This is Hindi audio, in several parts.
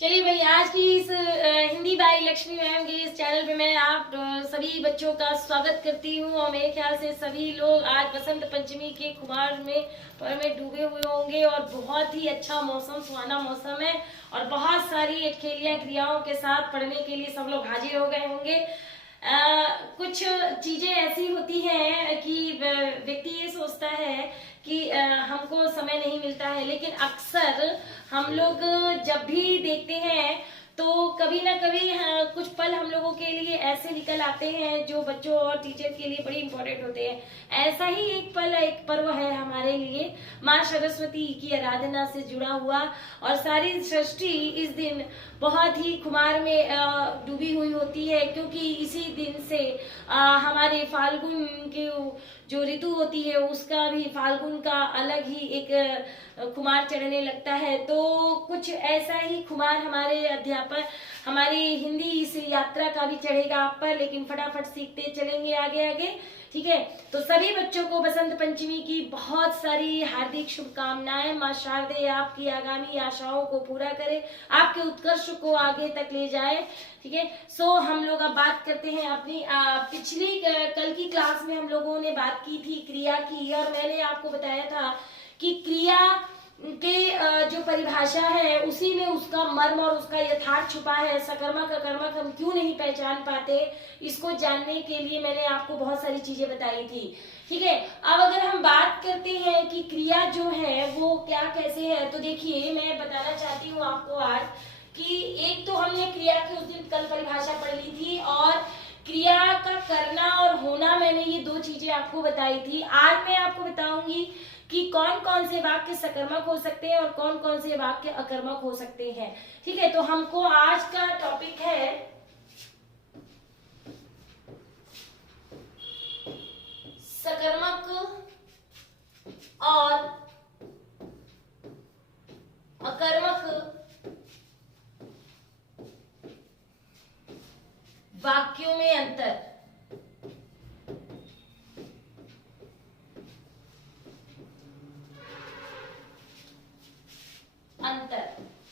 चलिए भाई, आज की इस हिंदी बाई लक्ष्मी मैम के इस चैनल पे मैं आप सभी बच्चों का स्वागत करती हूँ। और मेरे ख्याल से सभी लोग आज बसंत पंचमी के खुमार में डूबे हुए होंगे और बहुत ही अच्छा मौसम, सुहाना मौसम है और बहुत सारी खेलियां क्रियाओं के साथ पढ़ने के लिए सब लोग हाजिर हो गए होंगे। कुछ चीजें ऐसी होती हैं कि व्यक्ति ये सोचता है कि हमको समय नहीं मिलता है, लेकिन अक्सर हम लोग जब भी देखते हैं तो कभी ना कभी कुछ पल हम लोगों के लिए ऐसे निकल आते हैं जो बच्चों और टीचर के लिए बड़े इंपॉर्टेंट होते हैं। ऐसा ही एक पल, एक पर्व है हमारे लिए, माँ सरस्वती की आराधना से जुड़ा हुआ। और सारी सृष्टि इस दिन बहुत ही खुमार में डूबी हुई होती है, क्योंकि इसी दिन से हमारे फाल्गुन के जो ऋतु होती है उसका भी, फाल्गुन का अलग ही एक खुमार चढ़ने लगता है। तो कुछ ऐसा ही खुमार हमारे अध्यापक, हमारी हिंदी इस यात्रा का भी चढ़ेगा आप पर, लेकिन फटाफट सीखते चलेंगे आगे आगे, ठीक है। तो सभी बच्चों को बसंत पंचमी की बहुत सारी हार्दिक शुभकामनाएं। माँ शारदे आपकी आगामी आशाओं को पूरा करे, आपके उत्कर्ष को आगे तक ले जाए, ठीक है। सो हम लोग अब बात करते हैं अपनी पिछली कल की क्लास में हम लोगों ने बात की थी क्रिया की, और मैंने आपको बताया था कि क्रिया के जो परिभाषा है उसी में उसका मर्म और उसका यथार्थ छुपा है। सकर्मक अकर्मक हम क्यों नहीं पहचान पाते, इसको जानने के लिए मैंने आपको बहुत सारी चीजें बताई थी, ठीक है। अब अगर हम बात करते हैं कि क्रिया जो है वो क्या कैसे है, तो देखिए मैं बताना चाहती हूँ आपको आज कि एक तो हमने क्रिया की उस दिन कल परिभाषा पढ़ ली थी, और क्रिया का करना और होना, मैंने ये दो चीजें आपको बताई थी। आज मैं आपको बताऊंगी कि कौन कौन से वाक्य सकर्मक हो सकते हैं और कौन कौन से वाक्य अकर्मक हो सकते हैं, ठीक है। तो हमको आज का टॉपिक है सकर्मक और अकर्मक वाक्यों में अंतर।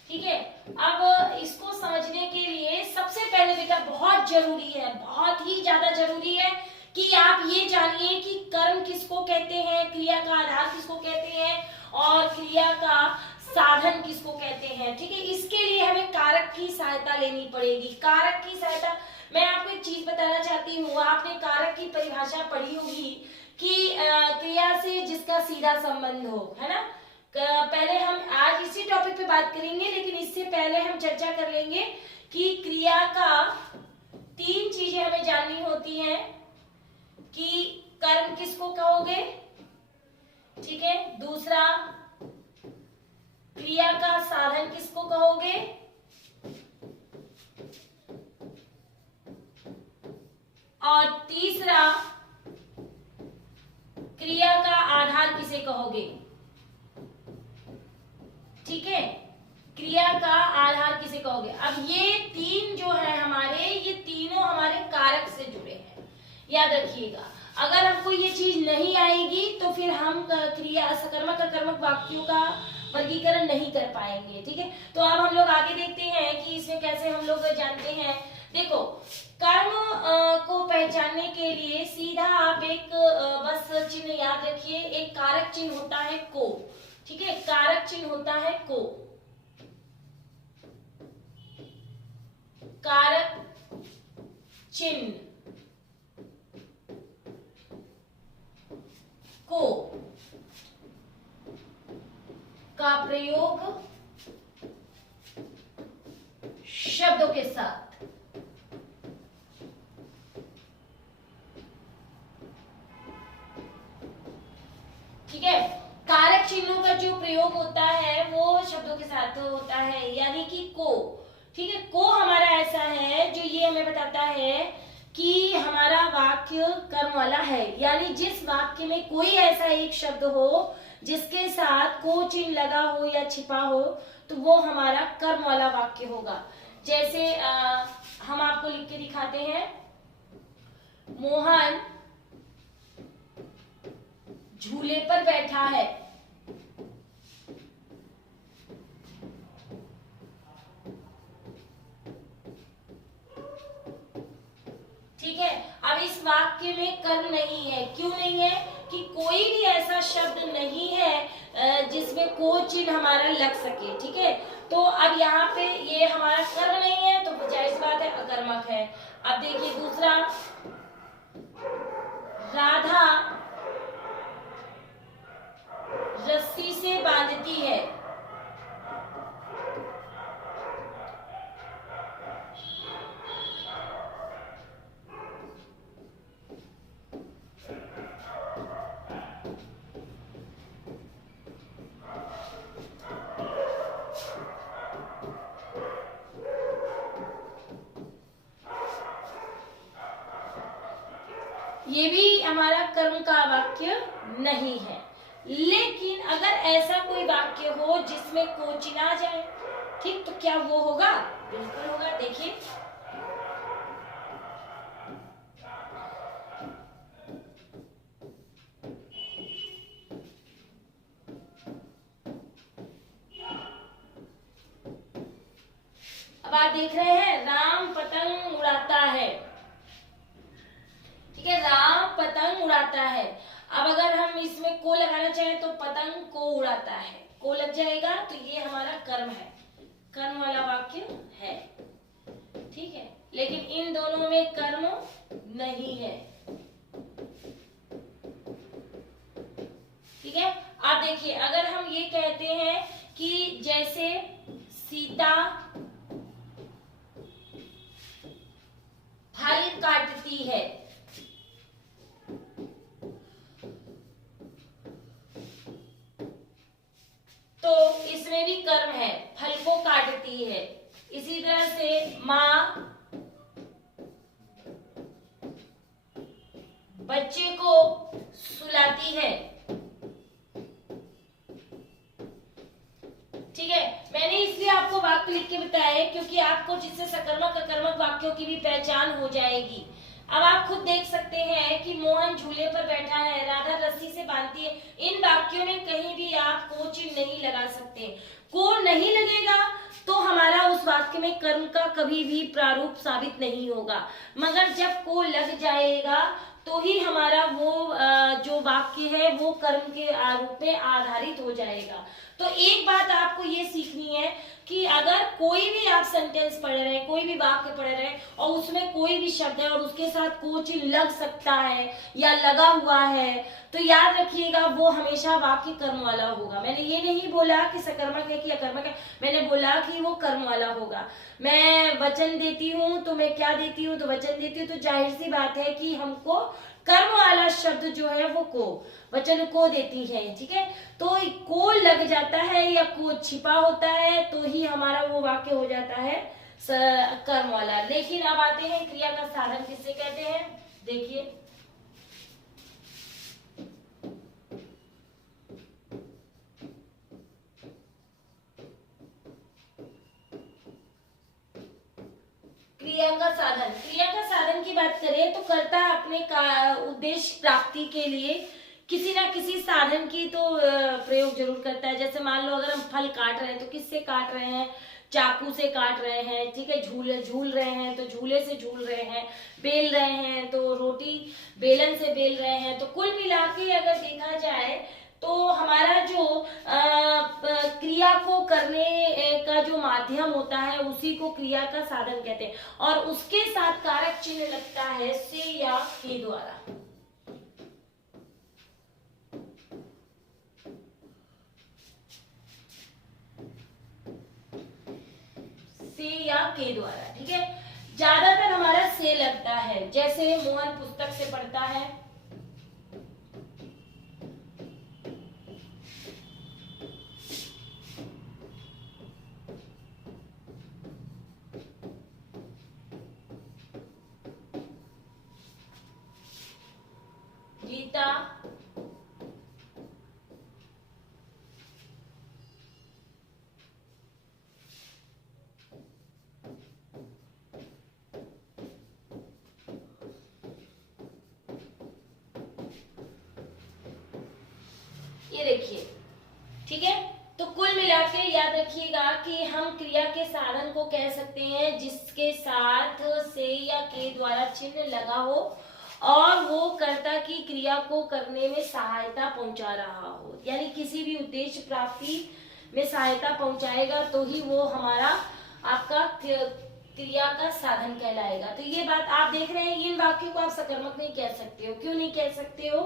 ठीक है। अब इसको समझने के लिए सबसे पहले बेटा बहुत जरूरी है, बहुत ही ज्यादा जरूरी है कि आप ये जानिए कि कर्म किसको कहते हैं, क्रिया का आधार किसको कहते हैं और क्रिया का साधन किसको कहते हैं, ठीक है। इसके लिए हमें कारक की सहायता लेनी पड़ेगी। कारक की सहायता, मैं आपको एक चीज बताना चाहती हूँ, आपने कारक की परिभाषा पढ़ी होगी कि क्रिया से जिसका सीधा संबंध हो, है ना। पहले हम आज इसी टॉपिक पे बात करेंगे, लेकिन इससे पहले हम चर्चा कर लेंगे कि क्रिया का तीन चीजें हमें जाननी होती हैं कि कर्म किसको कहोगे, ठीक है। दूसरा, क्रिया का साधन किसको कहोगे, और तीसरा, क्रिया का आधार किसे कहोगे, ठीक है। क्रिया का आधार किसे कहोगे। अब ये तीन जो है हमारे, ये तीनों हमारे कारक से जुड़े हैं, याद रखिएगा। अगर हमको ये चीज नहीं आएगी तो फिर हम क्रिया सकर्मक अकर्मक वाक्यों का वर्गीकरण नहीं कर पाएंगे, ठीक है। तो अब हम लोग आगे देखते हैं कि इसमें कैसे हम लोग जानते हैं। देखो, कर्म को पहचानने के लिए सीधा आप एक बस चिन्ह याद रखिए, एक कारक चिन्ह होता है को, ठीक है। कारक चिन्ह होता है को, कारक चिन्ह को का प्रयोग शब्दों के साथ, ठीक है। कारक चिन्हों का जो प्रयोग होता है वो शब्दों के साथ होता है, यानी कि को, ठीक है। को हमारा ऐसा है जो ये हमें बताता है कि हमारा वाक्य कर्म वाला है, यानी जिस वाक्य में कोई ऐसा एक शब्द हो जिसके साथ को चिन्ह लगा हो या छिपा हो तो वो हमारा कर्म वाला वाक्य होगा। जैसे हम आपको लिख के दिखाते हैं, मोहन झूले पर बैठा है, ठीक है। अब इस वाक्य में कर्म नहीं है, क्यों नहीं है? कि कोई भी ऐसा शब्द नहीं है जिसमें को चिन्ह हमारा लग सके, ठीक है। तो अब यहाँ पे ये हमारा कर्म नहीं है, तो जाहिर सी बात है अकर्मक है। अब देखिए दूसरा, राधा रस्सी से बांधती है। ये भी हमारा कर्म का वाक्य नहीं है। लेकिन अगर ऐसा कोई वाक्य हो जिसमें कोचिन आ जाए, ठीक, तो क्या वो होगा? बिल्कुल होगा। देखिए अब आप देख रहे हैं, राम पतंग उड़ाता है, ठीक है, राम पतंग उड़ाता है। अब अगर हम इसमें को लगाना चाहें तो पतंग को उड़ाता है, को लग जाएगा, तो ये हमारा कर्म है, कर्म वाला वाक्य है, ठीक है। लेकिन इन दोनों में कर्म नहीं है, ठीक है। आप देखिए, अगर हम ये कहते हैं कि जैसे सीता फल काटती है, तो इसमें भी कर्म है, फल को काटती है। इसी तरह से माँ बच्चे को सुलाती है, ठीक है। मैंने इसलिए आपको वाक्य लिख के बताया क्योंकि आपको जिससे सकर्मक अकर्मक वाक्यों की भी पहचान हो जाएगी। अब आप खुद देख सकते हैं कि मोहन झूले पर बैठा है, राधा रस्सी से बांधती है। इन वाक्यों में कहीं भी आप को चिन्ह नहीं लगा सकते। को नहीं लगेगा तो हमारा उस वाक्य में कर्म का कभी भी प्रारूप साबित नहीं होगा, मगर जब को लग जाएगा तो ही हमारा वो जो वाक्य है वो कर्म के आरूप में आधारित हो जाएगा। तो एक बात आपको ये सीखनी है कि अगर कोई भी आप सेंटेंस पढ़ रहे हैं, कोई भी वाक्य पढ़ रहे हैं और उसमें कोई भी शब्द है और उसके साथ को चिन्ह लग सकता है या लगा हुआ है, तो याद रखिएगा वो हमेशा वाक्य कर्म वाला होगा। मैंने ये नहीं बोला कि सकर्मक है कि अकर्मक है, मैंने बोला कि वो कर्म वाला होगा। मैं वचन देती हूँ तो मैं क्या देती हूँ? तो वचन देती हूँ, तो जाहिर सी बात है कि हमको कर्म वाला शब्द जो है वो को, वचन को देती है, ठीक है। तो को लग जाता है या को छिपा होता है तो ही हमारा वो वाक्य हो जाता है कर्म वाला। लेकिन अब आते हैं क्रिया का साधन किससे कहते हैं। देखिए क्रिया का साधन, क्रिया का साधन की बात करें तो कर्ता अपने उद्देश्य प्राप्ति के लिए किसी ना किसी साधन की तो प्रयोग जरूर करता है। जैसे मान लो अगर हम फल काट रहे हैं तो किससे काट रहे हैं? चाकू से काट रहे हैं, ठीक है। झूल रहे हैं तो झूले से झूल रहे हैं, बेल रहे हैं तो रोटी बेलन से बेल रहे हैं। तो कुल मिला के अगर देखा जाए तो हमारा जो क्रिया को करने का जो माध्यम होता है उसी को क्रिया का साधन कहते हैं, और उसके साथ कारक चिन्ह लगता है से या के द्वारा। से या के द्वारा, ठीक है। ज्यादातर हमारा से लगता है, जैसे मोहन पुस्तक से पढ़ता है, गीता ये देखिए, ठीक है। तो कुल मिला के याद रखिएगा कि हम क्रिया के साधन को कह सकते हैं जिसके साथ से या के द्वारा चिन्ह लगा हो और वो कर्ता की क्रिया को करने में सहायता पहुंचा रहा हो, यानी किसी भी उद्देश्य प्राप्ति में सहायता पहुंचाएगा तो ही वो हमारा आपका क्रिया का साधन कहलाएगा। तो ये बात आप देख रहे हैं, इन वाक्यों को आप सकर्मक नहीं कह सकते हो। क्यों नहीं कह सकते हो?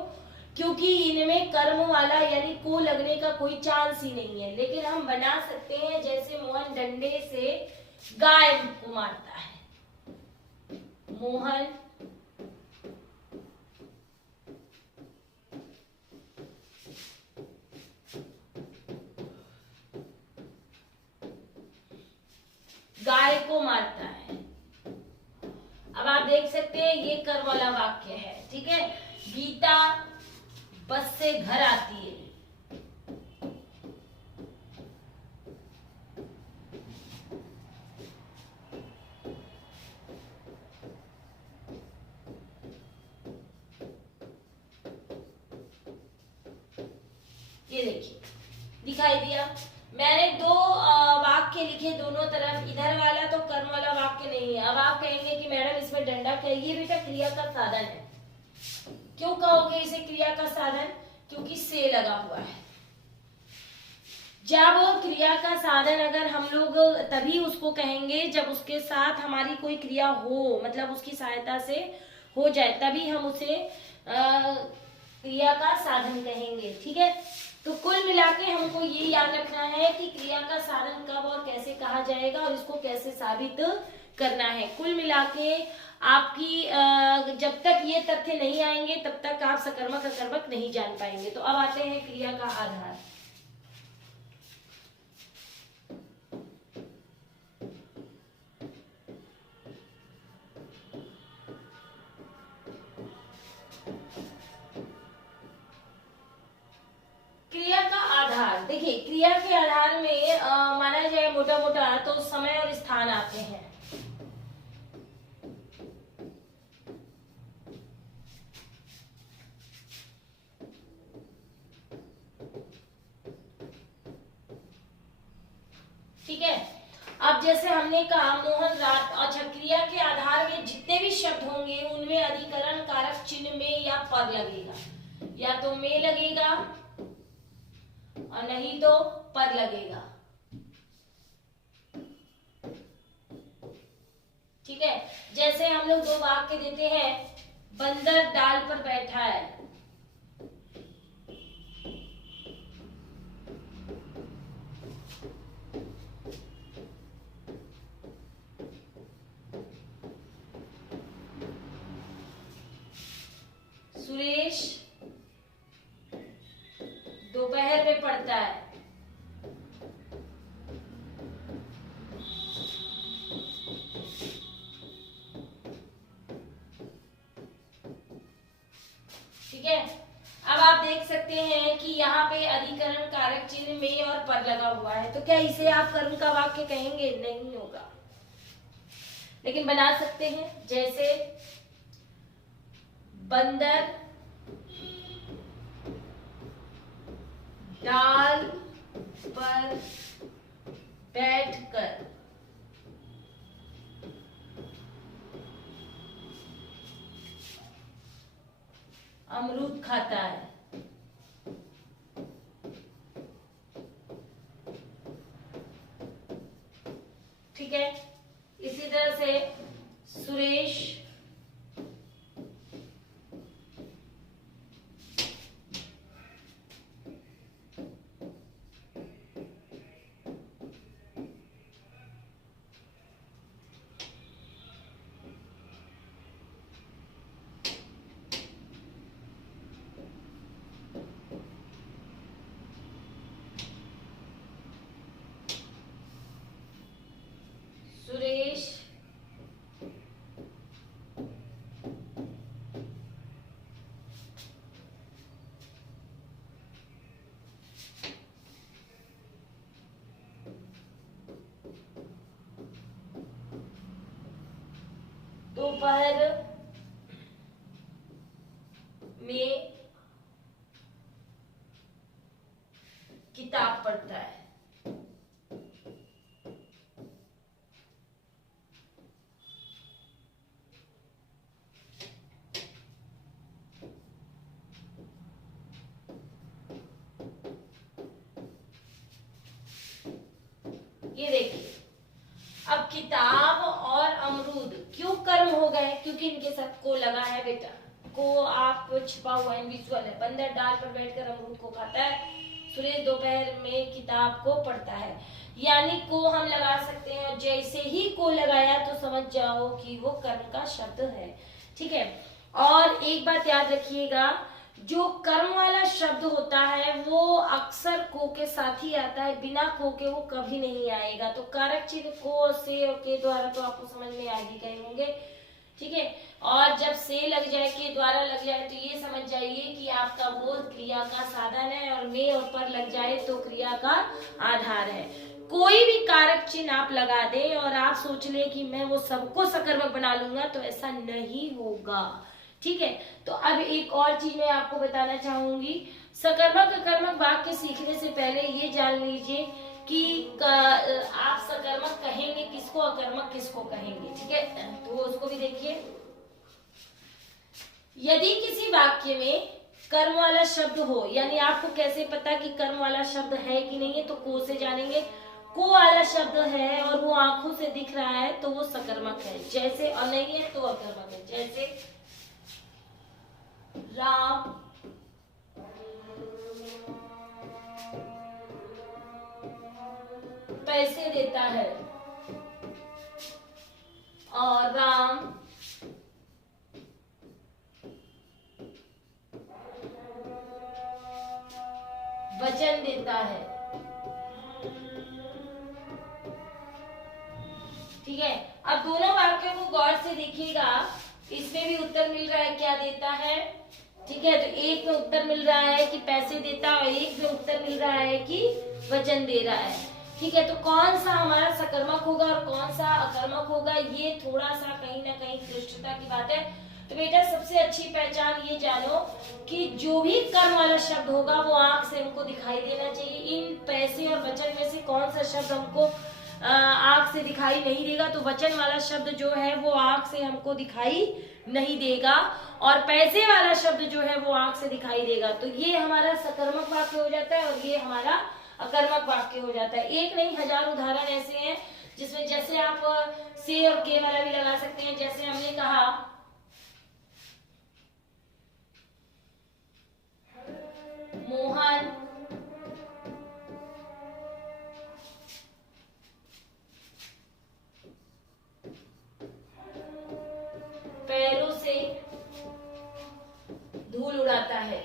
क्योंकि इनमें कर्म वाला यानी को लगने का कोई चांस ही नहीं है। लेकिन हम बना सकते हैं, जैसे मोहन डंडे से गाय को मारता है। मोहन गाय को मारता है। अब आप देख सकते हैं ये कर्म वाला वाक्य है, ठीक है। गीता बस से घर आती है। ये देखिए दिखाई दिया। मैंने दो वाक्य लिखे दोनों तरफ, इधर वाला तो कर्म वाला वाक्य नहीं है। अब आप कहेंगे कि मैडम इसमें डंडा क्या? ये बेटा क्रिया का साधन है। क्यों कहोगे इसे क्रिया का साधन? क्योंकि से लगा हुआ है। जब क्रिया का साधन अगर हम लोग तभी उसको कहेंगे जब उसके साथ हमारी कोई क्रिया हो, मतलब उसकी सहायता से हो जाए, तभी हम उसे क्रिया का साधन कहेंगे, ठीक है। तो कुल मिला के हमको ये याद रखना है कि क्रिया का साधन कब और कैसे कहा जाएगा और इसको कैसे साबित करना है। कुल मिला के आपकी जब तक ये तथ्य नहीं आएंगे तब तक आप सकर्मक अकर्मक नहीं जान पाएंगे। तो अब आते हैं क्रिया का आधार। क्रिया का आधार देखिए, क्रिया के आधार में माना जाए मोटा मोटा तो समय और स्थान आते हैं। ठीक है। अब जैसे हमने कहा मोहन रात, अच्छा क्रिया के आधार में जितने भी शब्द होंगे उनमें अधिकरण कारक चिन्ह में या पर लगेगा, या तो में लगेगा और नहीं तो पर लगेगा, ठीक है। जैसे हम लोग दो वाक्य देते हैं, बंदर डाल पर बैठा है, सुरेश दोपहर में पढ़ता है, ठीक है। अब आप देख सकते हैं कि यहाँ पे अधिकरण कारक चिन्ह में और पर लगा हुआ है, तो क्या इसे आप कर्म का वाक्य कहेंगे? नहीं होगा। लेकिन बना सकते हैं, जैसे बंदर डाल पर बैठकर अमरूद खाता है, ठीक है। इसी तरह से सुरेश सुरेश दोपहर में किताब पढ़ता है। क्योंकि इनके साथ को लगा है बेटा। को आप छिपा हुआ है, विजुअल है। बंदर डाल पर बैठकर अमरूद को खाता है, सुरेश दोपहर में किताब को पढ़ता है। यानी को हम लगा सकते हैं, और जैसे ही को लगाया तो समझ जाओ कि वो कर्म का शब्द है। ठीक है। और एक बात याद रखिएगा, जो कर्म वाला शब्द होता है वो अक्सर को के साथ ही आता है, बिना को के वो कभी नहीं आएगा। तो कारक चिन्ह को, से और के द्वारा तो आपको समझ में आ ही गए होंगे। ठीक है। और जब से लग जाए, के द्वारा लग जाए, तो ये समझ जाइए कि आपका वो क्रिया का साधन है, और में और पर लग जाए तो क्रिया का आधार है। कोई भी कारक चिन्ह आप लगा दें और आप सोच लें कि मैं वो सबको सकर्मक बना लूंगा, तो ऐसा नहीं होगा। ठीक है। तो अब एक और चीज मैं आपको बताना चाहूंगी। सकर्मक अकर्मक वाक्य सीखने से पहले ये जान लीजिए कि आप सकर्मक कहेंगे किसको, अकर्मक किसको कहेंगे। ठीक है। तो उसको भी देखिए। यदि किसी वाक्य में कर्म वाला शब्द हो, यानी आपको कैसे पता कि कर्म वाला शब्द है कि नहीं है, तो को से जानेंगे। को वाला शब्द है और वो आंखों से दिख रहा है तो वो सकर्मक है, जैसे, और नहीं है तो अकर्मक है। जैसे राम पैसे देता है, और राम वचन देता है। ठीक है। अब दोनों वाक्यों को गौर से देखिएगा, इसमें भी उत्तर मिल रहा है क्या देता है। ठीक है। तो एक में उत्तर मिल रहा है कि पैसे देता है, और एक में उत्तर मिल रहा है कि वचन दे रहा है। ठीक है। तो कौन सा हमारा सकर्मक होगा और कौन सा अकर्मक होगा, ये थोड़ा सा कहीं ना कहीं क्लिष्टता की बात है। तो बेटा सबसे अच्छी पहचान ये जानो कि जो भी कर्म वाला शब्द होगा वो आंख से हमको दिखाई देना चाहिए। इन पैसे और वचन में से कौन सा शब्द हमको आंख से दिखाई नहीं देगा, तो वचन वाला शब्द जो है वो आंख से हमको दिखाई नहीं देगा, और पैसे वाला शब्द जो है वो आंख से दिखाई देगा। तो ये हमारा सकर्मक वाक्य हो जाता है, और ये हमारा अकर्मक वाक्य हो जाता है। एक नहीं, 1000 उदाहरण ऐसे हैं जिसमें जैसे आप से और के वाला भी लगा सकते हैं। जैसे हमने कहा मोहन पैरों से धूल उड़ाता है।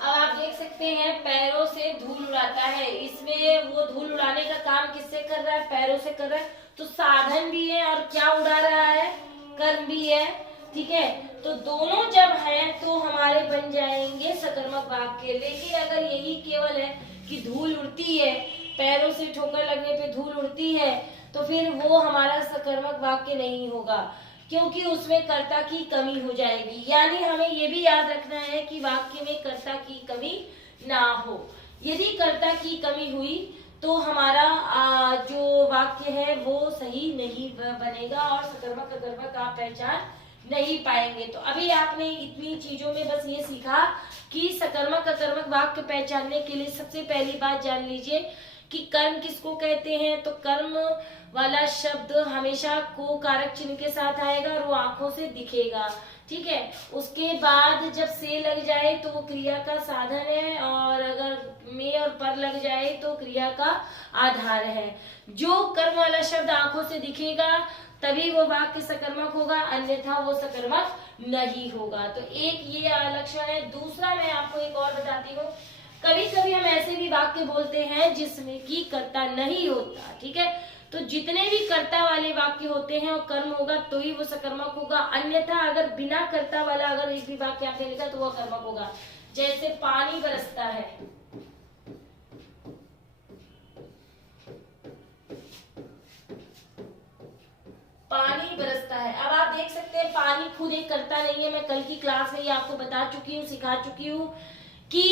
अब आप देख सकते हैं पैरों से धूल उड़ाता है, इसमें वो धूल उड़ाने का काम किससे कर रहा है, पैरों से कर रहा है। तो साधन भी है और क्या उड़ा रहा है, कर्म भी है। ठीक है। तो दोनों जब हैं तो हमारे बन जाएंगे सकर्मक वाक्य। लेकिन अगर यही केवल है कि धूल उड़ती है, पैरों से ठोकर लगने पे धूल उड़ती है, तो फिर वो हमारा सकर्मक वाक्य नहीं होगा, क्योंकि उसमें कर्ता की कमी हो जाएगी। यानी हमें ये भी याद रखना है कि वाक्य में कर्ता की कमी ना हो। यदि कर्ता की कमी हुई तो हमारा जो वाक्य है वो सही नहीं बनेगा, और सकर्मक अकर्मक आप पहचान नहीं पाएंगे। तो अभी आपने इतनी चीजों में बस ये सीखा कि सकर्मक अकर्मक वाक्य पहचानने के लिए सबसे पहली बात जान लीजिए कि कर्म किसको कहते हैं। तो कर्म वाला शब्द हमेशा को कारक चिन्ह के साथ आएगा और वो आंखों से दिखेगा। ठीक है। उसके बाद जब से लग जाए तो वो क्रिया का साधन है, और अगर में और पर लग जाए तो क्रिया का आधार है। जो कर्म वाला शब्द आंखों से दिखेगा तभी वो वाक्य सकर्मक होगा, अन्यथा वो सकर्मक नहीं होगा। तो एक ये लक्षण है। दूसरा मैं आपको एक और बताती हूँ, कभी कभी हम ऐसे भी वाक्य बोलते हैं जिसमें कि कर्ता नहीं होता। ठीक है। तो जितने भी कर्ता वाले वाक्य होते हैं वो कर्म होगा तो ही वो सकर्मक होगा, अन्यथा अगर बिना कर्ता वाला अगर एक भी वाक्य आपने लिखा तो वो अकर्मक होगा। जैसे पानी बरसता है, पानी बरसता है। अब आप देख सकते हैं पानी खुद एक कर्ता नहीं है। मैं कल की क्लास में ये आपको बता चुकी हूँ, सिखा चुकी हूँ कि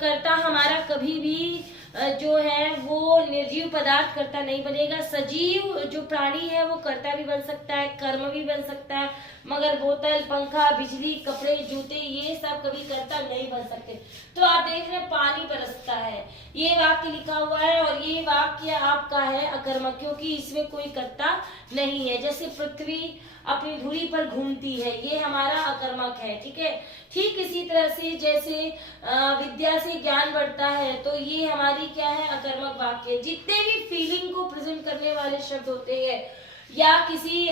कर्ता हमारा कभी भी जो है वो निर्जीव पदार्थ कर्ता नहीं बनेगा। सजीव जो प्राणी है वो कर्ता भी बन सकता है, कर्म भी बन सकता है, मगर बोतल, पंखा, बिजली, कपड़े, जूते ये सब कभी कर्ता नहीं बन सकते। तो आप देख रहे हैं पानी बरसता है, ये वाक्य लिखा हुआ है और ये वाक्य आपका है अकर्मक, क्योंकि इसमें कोई कर्ता नहीं है। जैसे पृथ्वी अपनी धुरी पर घूमती है, ये हमारा अकर्मक है। ठीक है, ठीक इसी तरह से जैसे विद्या से ज्ञान बढ़ता है, तो ये हमारी क्या है, अकर्मक वाक्य। जितने भी फीलिंग को प्रेजेंट करने वाले शब्द होते हैं या किसी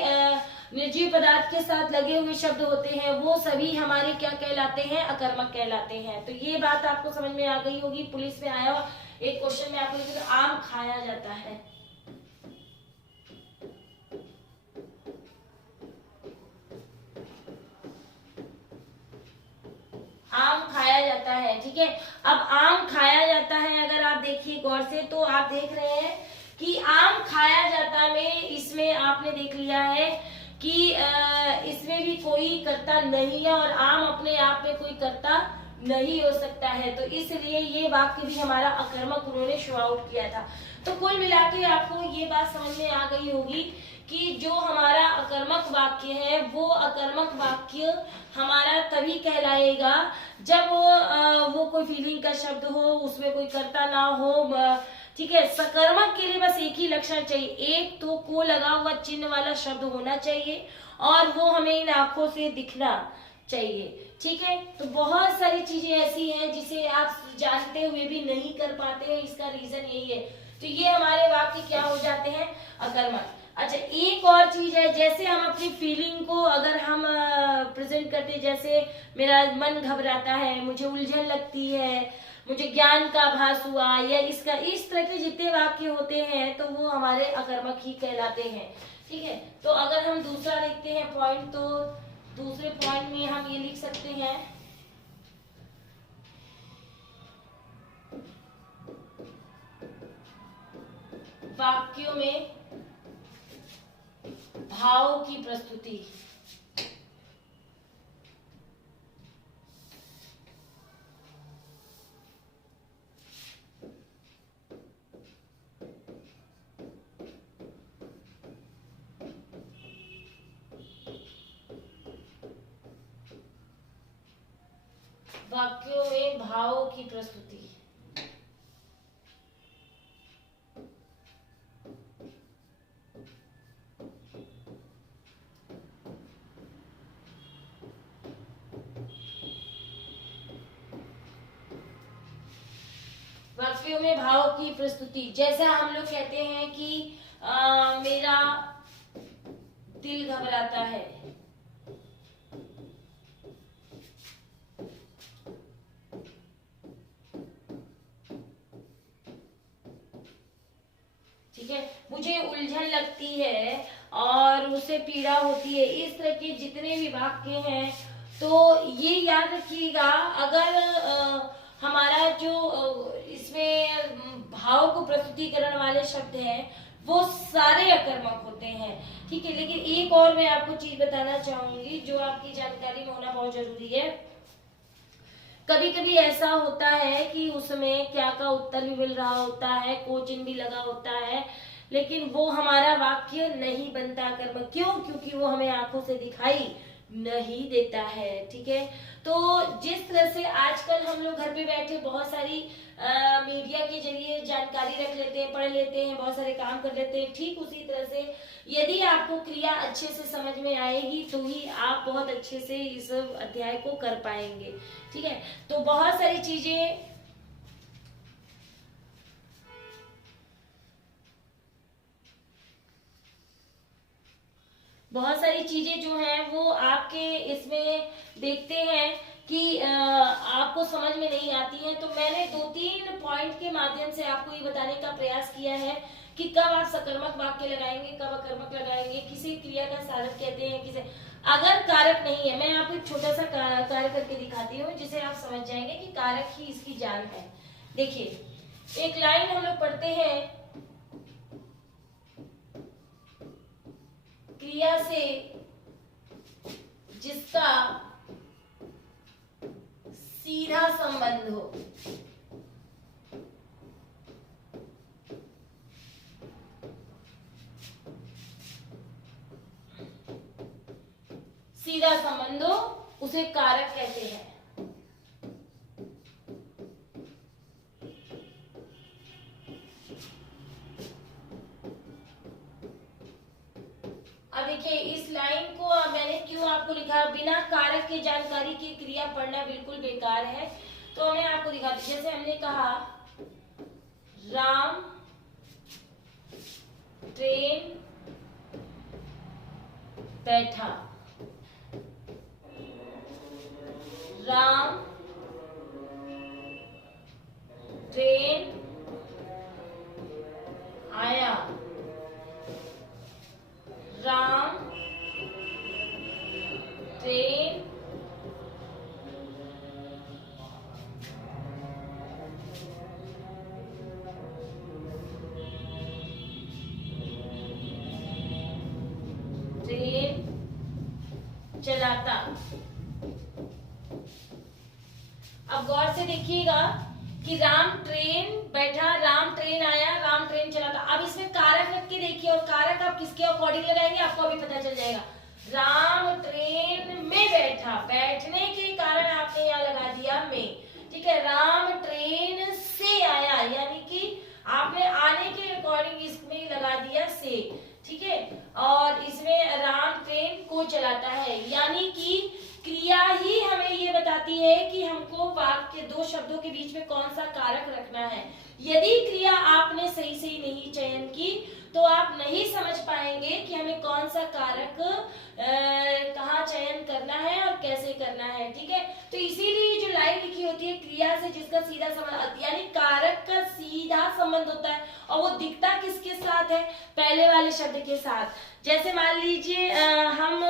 निर्जीव पदार्थ के साथ लगे हुए शब्द होते हैं, वो सभी हमारे क्या कहलाते हैं, अकर्मक कहलाते हैं। तो ये बात आपको समझ में आ गई होगी। पुलिस में आया हुआ एक क्वेश्चन में आपको लिखा था, आम खाया जाता है। आम खाया जाता है। ठीक है, अब आम खाया जाता है, अगर आप देखिए गौर से तो आप देख रहे हैं कि आम खाया जाता में इसमें आपने देख लिया है कि इसमें भी कोई कर्ता नहीं है और आम अपने आप में कोई कर्ता नहीं हो सकता है, तो इसलिए ये वाक्य भी हमारा अकर्मक उन्होंने शो आउट किया था। तो कुल मिला के आपको ये बात समझ में आ गई होगी कि जो हमारा अकर्मक वाक्य है वो अकर्मक वाक्य हमारा तभी कहलाएगा जब वो कोई फीलिंग का शब्द हो, उसमें कोई कर्ता ना हो। ठीक है, सकर्मक के लिए बस एक ही लक्षण चाहिए, एक तो को लगा हुआ चिन्ह वाला शब्द होना चाहिए और वो हमें इन आंखों से दिखना चाहिए। ठीक है, तो बहुत सारी चीजें ऐसी हैं जिसे आप जानते हुए भी नहीं कर पाते हैं, इसका रीजन यही है। तो ये हमारे वाक्य क्या हो जाते हैं, अकर्मक। अच्छा, एक और चीज है, जैसे हम अपनी फीलिंग को अगर हम प्रेजेंट करते हैं, जैसे मेरा मन घबराता है, मुझे उलझन लगती है, मुझे ज्ञान का आभास हुआ, या इसका इस तरह के जितने वाक्य होते हैं तो वो हमारे अकर्मक ही कहलाते हैं। ठीक है, तो अगर हम दूसरा देखते हैं पॉइंट, तो दूसरे पॉइंट में हम ये लिख सकते हैं, वाक्यों में भाव की प्रस्तुति। वाक्यों में भावों की प्रस्तुति। वाक्यों में भाव की प्रस्तुति, जैसा हम लोग कहते हैं कि मेरा दिल घबराता है, ठीक है, मुझे उलझन लगती है और उसे पीड़ा होती है, इस तरह के जितने भी वाक्य हैं, तो ये याद रखिएगा, अगर हमारा जो इसमें भाव को प्रस्तुतिकरण वाले शब्द हैं वो सारे अकर्मक होते हैं। ठीक है, लेकिन एक और मैं आपको चीज बताना चाहूंगी जो आपकी जानकारी में होना बहुत जरूरी है। कभी कभी ऐसा होता है कि उसमें क्या का उत्तर भी मिल रहा होता है, कोचिंग भी लगा होता है, लेकिन वो हमारा वाक्य नहीं बनता कर्म। क्यों? क्योंकि वो हमें आंखों से दिखाई नहीं देता है। ठीक है, तो जिस तरह से आजकल हम लोग घर पे बैठे बहुत सारी मीडिया के जरिए जानकारी रख लेते हैं, पढ़ लेते हैं, बहुत सारे काम कर लेते हैं, ठीक उसी तरह से यदि आपको क्रिया अच्छे से समझ में आएगी तो ही आप बहुत अच्छे से इस अध्याय को कर पाएंगे। ठीक है, तो बहुत सारी चीजें जो हैं वो आपके इसमें देखते हैं कि आपको समझ में नहीं आती है। तो मैंने 2-3 पॉइंट के माध्यम से आपको ये बताने का प्रयास किया है कि कब आप सकर्मक वाक्य लगाएंगे, कब अकर्मक लगाएंगे, किसी क्रिया का साधक कहते हैं, किसे अगर कारक नहीं है। मैं आपको एक छोटा सा कार्य करके दिखाती हूँ जिसे आप समझ जाएंगे कि कारक ही इसकी जान है। देखिए, एक लाइन हम लोग पढ़ते हैं, क्रिया से जिसका सीधा संबंध हो, सीधा संबंध हो उसे कारक कहते हैं। अब देखिए इस लाइन को मैंने क्यों आपको लिखा, बिना कारक के जानकारी की क्रिया पढ़ना बिल्कुल बेकार है। तो मैं आपको दिखाती, जैसे हमने कहा राम ट्रेन बैठा, राम ट्रेन आया, राम ट्रेन ट्रेन चलाता। अब गौर से देखिएगा कि राम ट्रेन बैठा, राम ट्रेन आया, राम ट्रेन चलाता। अब इसमें कारक रख के देखिए, और कारक आप किसके अकॉर्डिंग लगाएंगे आपको अभी पता चल जाएगा। राम ट्रेन में बैठा, बैठने के कारण आपने यहाँ लगा दिया में, ठीक है। राम ट्रेन से आया, यानी कि आपने आने के अकॉर्डिंग इसमें लगा दिया से, ठीक है। और इसमें राम ट्रेन को चलाता है, यानी कि क्रिया ही हमें ये बताती है कि हमको वाक्य दो शब्दों के बीच में कौन सा कारक रखना है। यदि क्रिया आपने सही से नहीं चयन की तो आप नहीं समझ पाएंगे कि हमें कौन सा कारक कहाँ चयन करना है और कैसे करना है, ठीक है। तो इसीलिए जो लाइन लिखी होती है क्रिया से जिसका सीधा संबंध, यानी कारक का सीधा संबंध होता है, और वो दिखता किसके साथ है, पहले वाले शब्द के साथ। जैसे मान लीजिए हम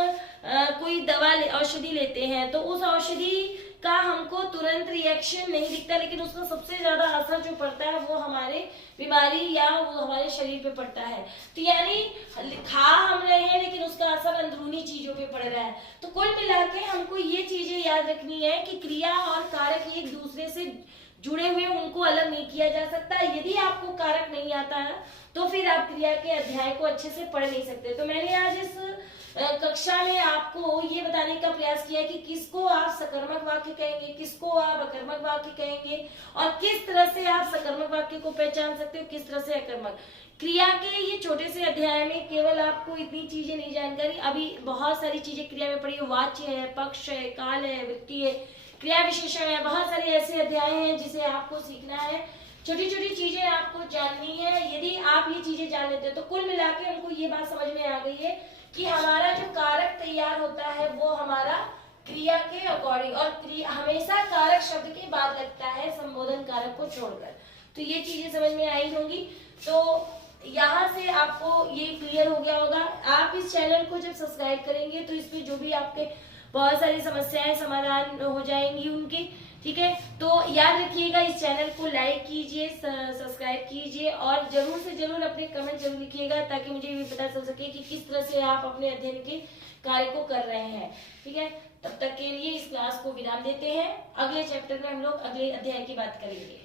कोई दवा औषधि लेते हैं, तो उस औषधि का हमको तुरंत रिएक्शन नहीं दिखता, लेकिन उसका सबसे ज्यादा असर जो पड़ता है वो हमारे बीमारी या वो हमारे शरीर पे पड़ता है। तो यानी खा हम रहे हैं लेकिन उसका असर अंदरूनी चीजों पे पड़ रहा है। तो कुल मिला के हमको ये चीजें याद रखनी है कि क्रिया और कारक एक दूसरे से जुड़े हुए, उनको अलग नहीं किया जा सकता। यदि आपको कारक नहीं आता है तो फिर आप क्रिया के अध्याय को अच्छे से पढ़ नहीं सकते। तो मैंने आज इस कक्षा में आपको ये बताने का प्रयास किया कि किसको आप सकर्मक वाक्य कहेंगे, किसको आप अकर्मक वाक्य कहेंगे, और किस तरह से आप सकर्मक वाक्य को पहचान सकते हो, किस तरह से अकर्मक। क्रिया के ये छोटे से अध्याय में केवल आपको इतनी चीजें नहीं जानकारी, अभी बहुत सारी चीजें क्रिया में पड़ी है, वाच्य है, पक्ष है, काल है, वृत्ति है, क्रिया विशेषण है, बहुत सारे ऐसे अध्याय हैं जिसे आपको सीखना है। छोटी छोटी चीजें आपको जाननी है। यदि आप ये चीजें जान लेते हो तो कुल मिला के हमको ये बात समझ में आ गई है कि हमारा जो कारक तैयार होता है वो हमारा क्रिया के अकॉर्डिंग, और क्रिया हमेशा कारक शब्द के बाद लगता है संबोधन कारक को छोड़कर। तो ये चीजें समझ में आई होंगी। तो यहाँ से आपको ये क्लियर हो गया होगा। आप इस चैनल को जब सब्सक्राइब करेंगे तो इसमें जो भी आपके बहुत सारी समस्याएं समाधान हो जाएंगी उनकी, ठीक है। तो याद रखिएगा, इस चैनल को लाइक कीजिए, सब्सक्राइब कीजिए, और जरूर से जरूर अपने कमेंट जरूर लिखिएगा ताकि मुझे भी पता चल सके कि किस तरह से आप अपने अध्ययन के कार्य को कर रहे हैं, ठीक है। तब तक के लिए इस क्लास को विराम देते हैं। अगले चैप्टर में हम लोग अगले अध्याय की बात करेंगे।